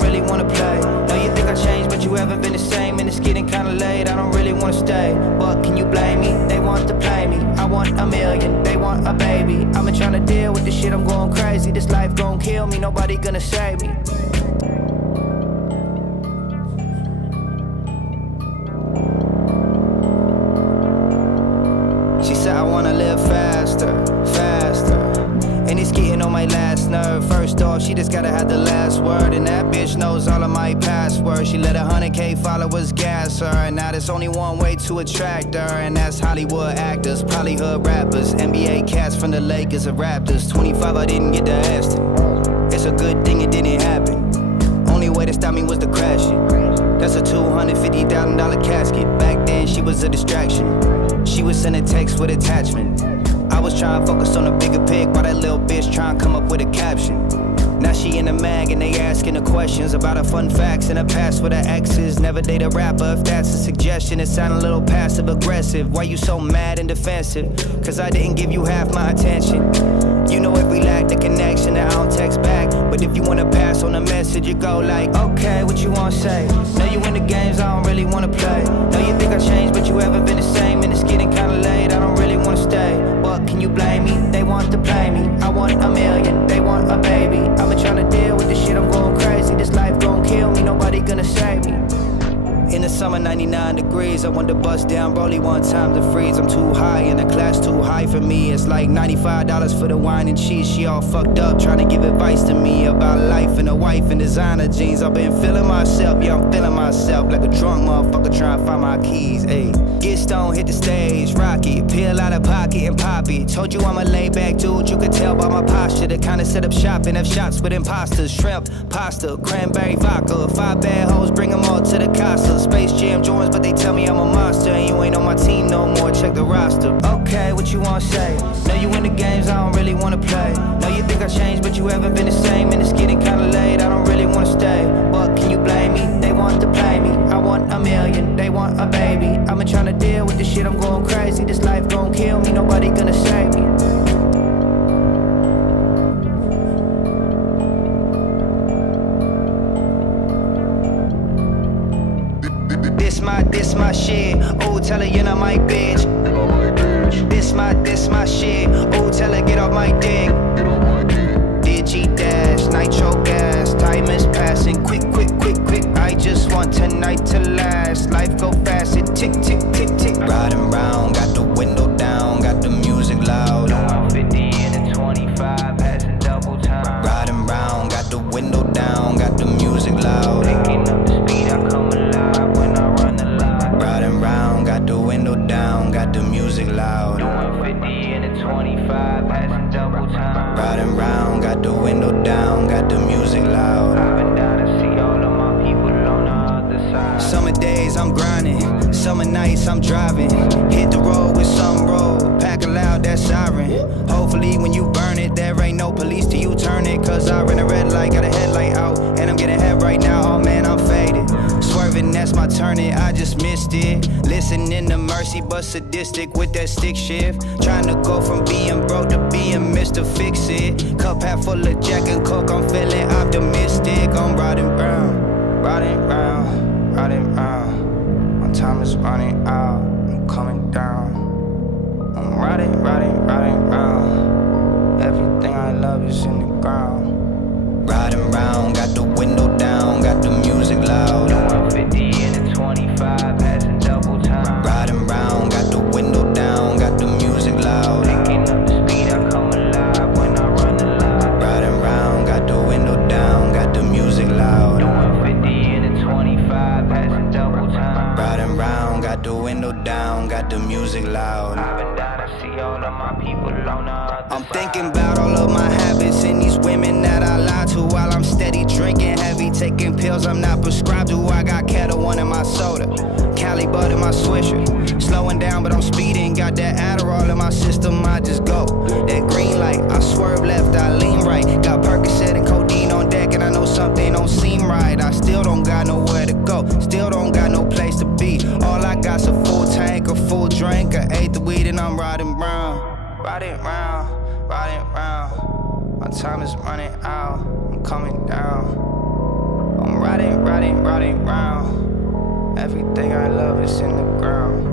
don't really wanna play. Know you think I changed, but you haven't been the same. And it's getting kinda late, I don't really wanna stay. But can you blame me? They want to play me. I want a million, they want a baby. I've been trying to deal with this shit, I'm going crazy. This life gon' kill me, nobody gonna save me. She said I wanna live faster, faster. And it's getting on my last nerve. First off, she just gotta have the last word. And that bitch knows all of my passwords. She let 100K followers gas her. And now there's only one way to attract her, and that's Hollywood actors, probably hood rappers, NBA cats from the Lakers or Raptors. 25, I didn't get to ask them. It's a good thing it didn't happen. Only way to stop me was to crash it. That's a $250,000 casket. Back then, she was a distraction. She would send a text with attachment. I was trying to focus on the bigger pic while that little bitch trying to come up with a caption. Now she in the mag and they asking her questions about her fun facts and her past with her exes. Never date a rapper if that's a suggestion. It sound a little passive aggressive. Why you so mad and defensive? Cause I didn't give you half my attention. You know if we lack the connection that I don't text back. But if you wanna pass on the message, you go like, okay, what you wanna say? Know you in the games I don't really wanna play. Know you think I changed, but you haven't been the same. And it's getting kinda late, I don't really wanna stay. But can you blame me? They want to play me. I want a million, they want a baby. I've been trying to deal with this shit, I'm going crazy. This life gon' kill me, nobody gonna save me. In the summer, 99 degrees, I want to bust down Broly one time to freeze. I'm too high and the class too high for me. It's like $95 for the wine and cheese. She all fucked up, trying to give advice to me about life and a wife and designer jeans. I've been feeling myself, yeah, I'm feeling myself like a drunk motherfucker trying to find my keys, ayy. Get stoned, hit the stage, rock it, peel out of pocket and pop it. Told you I'm a laid back dude, you could tell by my posture. The kind of set up shop and have shots with imposters. Shrimp, pasta, cranberry vodka. 5 bad hoes, bring them all to the Casa. Space Jam Jordans, but they tell me I'm a monster. And you ain't on my team no more, check the roster. Okay, what you wanna say? Know you in the games I don't really wanna play. Know you think I changed, but you haven't been the same. And it's getting kinda late, I don't really wanna stay. But can you blame me? They want to play me. I want a million, they want a baby. I've been trying to deal with this shit, I'm going crazy. This life gon' kill me, nobody gonna save me. This my shit. Oh, tell her you're not my bitch. This my shit. Oh, tell her get off my dick. Digi dash, nitro gas. Time is passing, quick. I just want tonight to last. Life go fast, it tick. Riding round, got the window down, got the music loud. 50 and a 25, passing double time. Riding round, got the window down, got the music loud. Picking up the speed, I come alive when I run the line. Riding round, got the window down, got the music loud. Doing 50 and a 25, passing double time. Riding round, got the window down, got the music loud. I've been down to see all of my people on the other side. Summer days I'm grinding, summer nights I'm driving. Hit the road with some road, pack a loud that siren. Hopefully when you burn it, there ain't no police till you turn it. Cause I ran a red light, got a headlight out, and I'm getting head right now, oh man I'm faded. Swerving, that's my turning, I just missed it. Listening to Mercy, but sadistic with that stick shift. Trying to go from being broke to being Mr. Fix It. Cup half full of Jack and Coke, I'm feeling optimistic. I'm riding round, riding round. My time is running out, I'm coming down. I'm riding round. Everything I love is in the ground. Riding round, got the window down, got the music loud. Doing 50 and a 25, passing double time. Riding round, got the window down, got the music loud. Picking up the speed, I come alive when I run the line. Riding round, got the window down, got the music loud. Doing 50 and a 25, passing double time. Riding round, got the window down, got the music loud. I've been down to see all of my people on the other side. I'm thinking about all of my habits and these women that I lie to while I'm steady drinking heavy, taking pills I'm not prescribed to. I got Kettle One in my soda, Cali Bud in my Swisher. Slowing down but I'm speeding, got that Adderall in my system, I just go. That green light, I swerve left, I lean right. Got Percocet and codeine on deck and I know something don't seem right. I still don't got nowhere to go, still don't got no place to be. All I got's a full tank, a full drink. I ate the weed and I'm riding round, riding round. My time is running out, I'm coming down. I'm riding round. Everything I love is in the ground.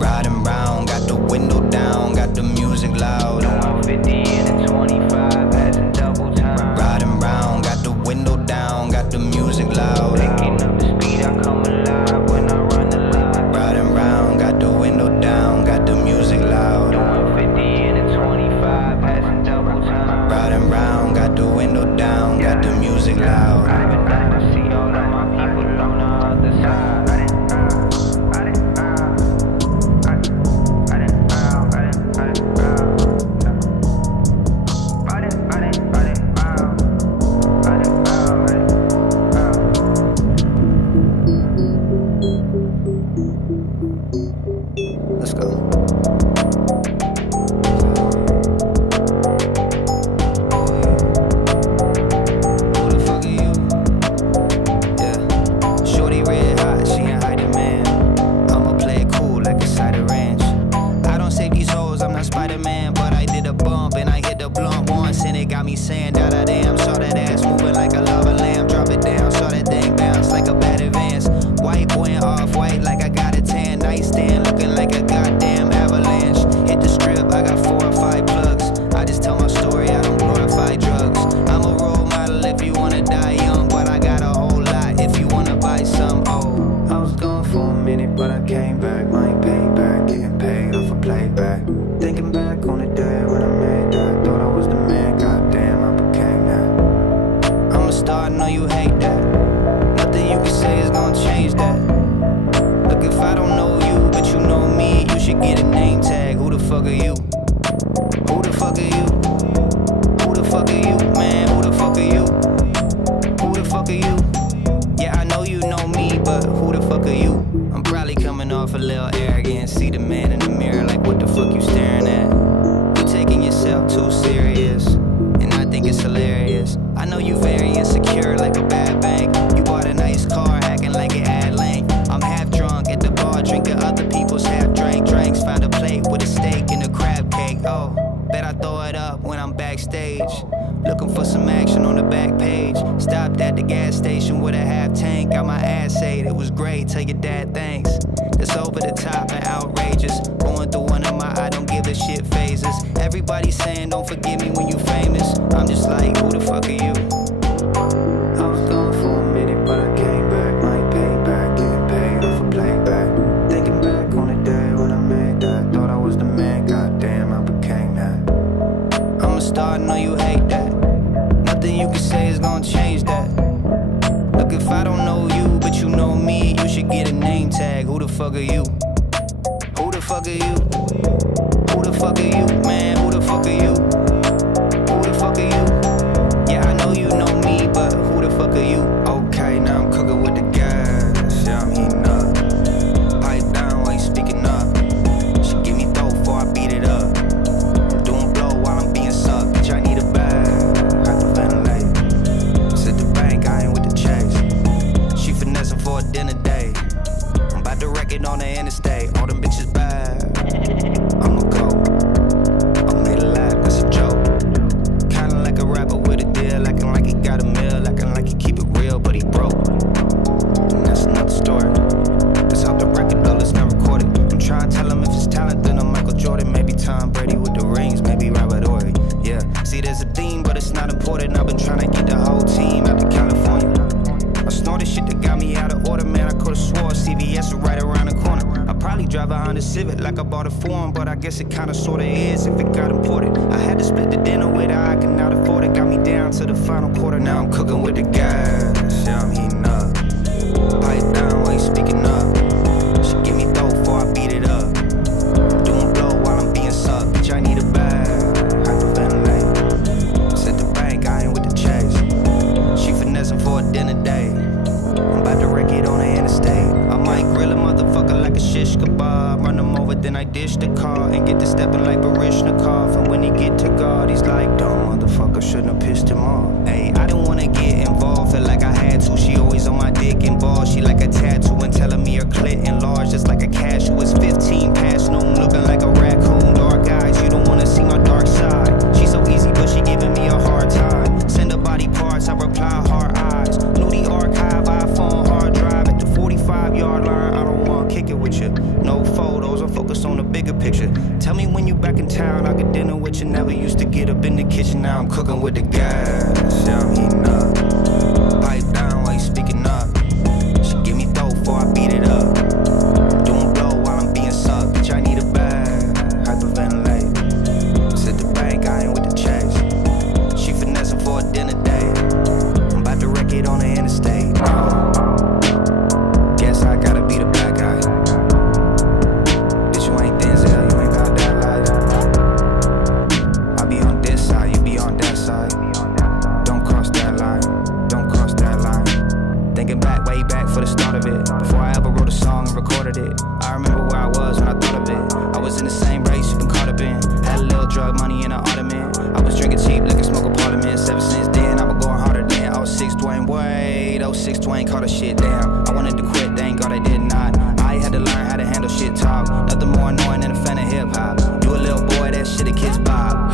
Riding round, got the window down, got the music loud. 150 and a 25, passing double time. Riding round, got the window down, got the music loud. Picking up the speed, I come alive when I run the line. Riding round, got the window down, got the music loud. 150 and a 25, passing double time. Riding round, got the window down, got the music loud. Driving down, I see all of my people on the other side. Let's go. Who the fuck are you? Yeah. Shorty red hot, she ain't hiding, man. I'ma play it cool like a cider ranch. I don't save these hoes, I'm not Spider-Man, but I did a bump and I hit the blunt once and it got me saying da-da damn. Saw that ass moving like a lava lamp, drop it down, saw that thing bounce like a bad advance. White boy and off-white like I got a tan, nightstand looking like a goddamn avalanche. Hit the strip, I got 4 or 5 plugs. I just tell my story, I don't glorify drugs. I'm a role model if you wanna die young, but I got a whole lot if you wanna buy some. Oh, I was gone for a minute, but I came back. Money paid back, getting paid off a playback. Thinking back on the day when I made that, thought I was the man, goddamn, I became that. I'm a star, I know you hate that. Nothing you can say is gonna change that. Look, if I don't know you, but you know me, you should get a name tag. Who the fuck are you? Who the fuck are you? Who the fuck are you, man? Who the fuck are you? Who the fuck are you? Yeah, I know you know me, but who the fuck are you? I'm probably coming off a little arrogant. See the man in the mirror like, what the fuck you staring at? You taking yourself too serious, and I think it's hilarious. I know you very insecure like a bad bank. You bought a nice car, acting like it had length. I'm half drunk at the bar, drinking other people's half drank drinks. Found a plate with a steak and a crab cake. Oh, bet I throw it up when I'm backstage. Looking for some action on the back page. Stopped at the gas station with a half tank. Got my ass ate, it was great, tell your dad thanks. It's over the top and outrageous. Going through one of my I don't give a shit phases. Everybody saying don't forgive me when you famous. I'm just like, who the fuck are you? I was gone for a minute, but I came back. Money paid back, getting paid off a playback. Thinking back on the day when I made that, thought I was the man, goddamn, I became that. I'm a star, I know you hate that. Nothing you can say is gonna change that. Look, if I don't know you, but you know me, you should get a name tag. Who the fuck are you? Who the fuck are you? Who the fuck are you, man? Who the fuck are you? Who the fuck are you? Yeah, I know you know me, but who the fuck are you? Okay, now I'm cooking with the gas. Yeah, I'm heating up. Pipe down while you speaking up. She give me throat before I beat it up. I'm doing blow while I'm being sucked. Bitch, I need a bag. Hyperventilate. It's at the bank, I ain't with the checks. She finessing for a dinner date. I'm about to wreck it on the interstate. All them bitches bad. I'ma go. I made a laugh, that's a joke. Kinda like a rapper with a deal, acting like he got a meal, acting like he keep it real, but he broke. And that's another story. That's off the record though, let's not record it. I'm trying to tell him if it's talent, then I'm Michael Jordan. Maybe Tom Brady with the rings, maybe Robert Horry. Yeah, see there's a theme, but it's not important. I've been trying to get the whole team out to California. I snorted shit that got me out of order, man. I could've swore CVS was right around the corner. I probably drive a Honda Civic like I bought it for him, but I guess it kinda sorta is if it got imported. I had to split the dinner with her, I can not afford it. Got me down to the final quarter, now I'm cooking with the gas. Yeah, I'm heating up. Pipe down while you speaking up. She give me throat before I beat it up. Doing blow while I'm being sucked. Bitch, I need a bag. Hyperventilate. It's at the bank, I ain't with the checks. She finessing for a dinner date. I'm about to wreck it on the interstate. I might grill a motherfucker like a shish kebab. Run him over, then I dish the car and get to stepping like Barishnikov. And when he get to God, he's like, dumb motherfucker, shouldn't have pissed him off. Hey, I didn't wanna get involved, felt like I had to. She always on my dick and ball. She like a tattoo and telling me her clit enlarged, just like a cashew. It's 15 past noon, looking like a raccoon. Dark eyes, you don't wanna see my dark side. She's so easy, but she giving me a hard time. Send her body parts, I reply hard eyes. Knew the arc cooking with the gas, yeah, I'm heating up. Pipe down while you speaking up. She give me dope before I beat it up. Doing blow while I'm being sucked. Bitch, I need a bag, hyperventilate. Sit the bank, I ain't with the checks. She finessing for a dinner date. I'm about to wreck it on the interstate. Guess I gotta be the bad guy. Bitch, you ain't Denzel, you ain't got that life. I be on this side, you be on that side. Don't cross that line, don't cross that line. Thinking back, way back for the start of it. Before I ever wrote a song and recorded it. I remember where I was when I thought of it. I was in the same race you been caught up in. Had a little drug money in an ottoman. I was drinking cheap liquor, smoking parliaments. Ever since then, I've been going harder than 06 Dwayne Wade. 06 Dwayne caught a shit down. I wanted to quit, thank God I did not. I had to learn how to handle shit talk. Nothing more annoying than a fan of hip hop. You a little boy, that shit a kid's bob.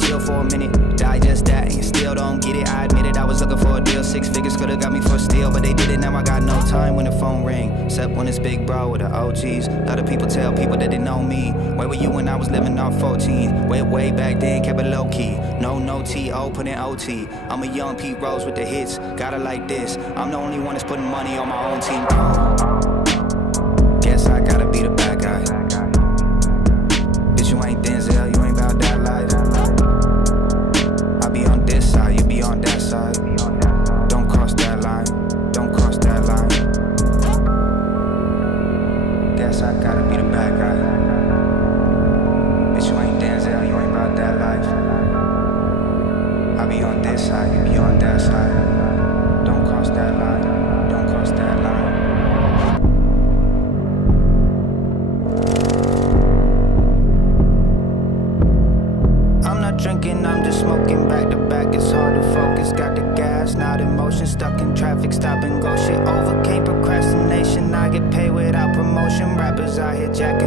Chill for a minute, digest that, and you still don't get it. I admit it, I was looking for a deal. 6 figures could've got me for a steal, but they did it. Now I got no time when the phone ring, except when it's big bro with the OGs. A lot of people tell people that they know me. Where were you when I was living off 14? Way back then, kept it low key. No T.O. put in OT. I'm a young Pete Rose with the hits. Got it like this. I'm the only one that's putting money on my own team. Guess I gotta be the bad guy. Bitch, you ain't Denzel, you ain't about that life. I be on this side, you be on that side. Don't cross that line, don't cross that line. Guess I gotta be the bad guy. Bitch, you ain't Denzel, you ain't about that life. I be on this side, you be on that side. Don't cross that line, don't cross that line. I'm not drinking, I'm just smoking back to back. It's hard to focus, got the gas, not emotion. Stuck in traffic, stop and go, shit overcame procrastination. I get paid without promotion. Rappers out here jacking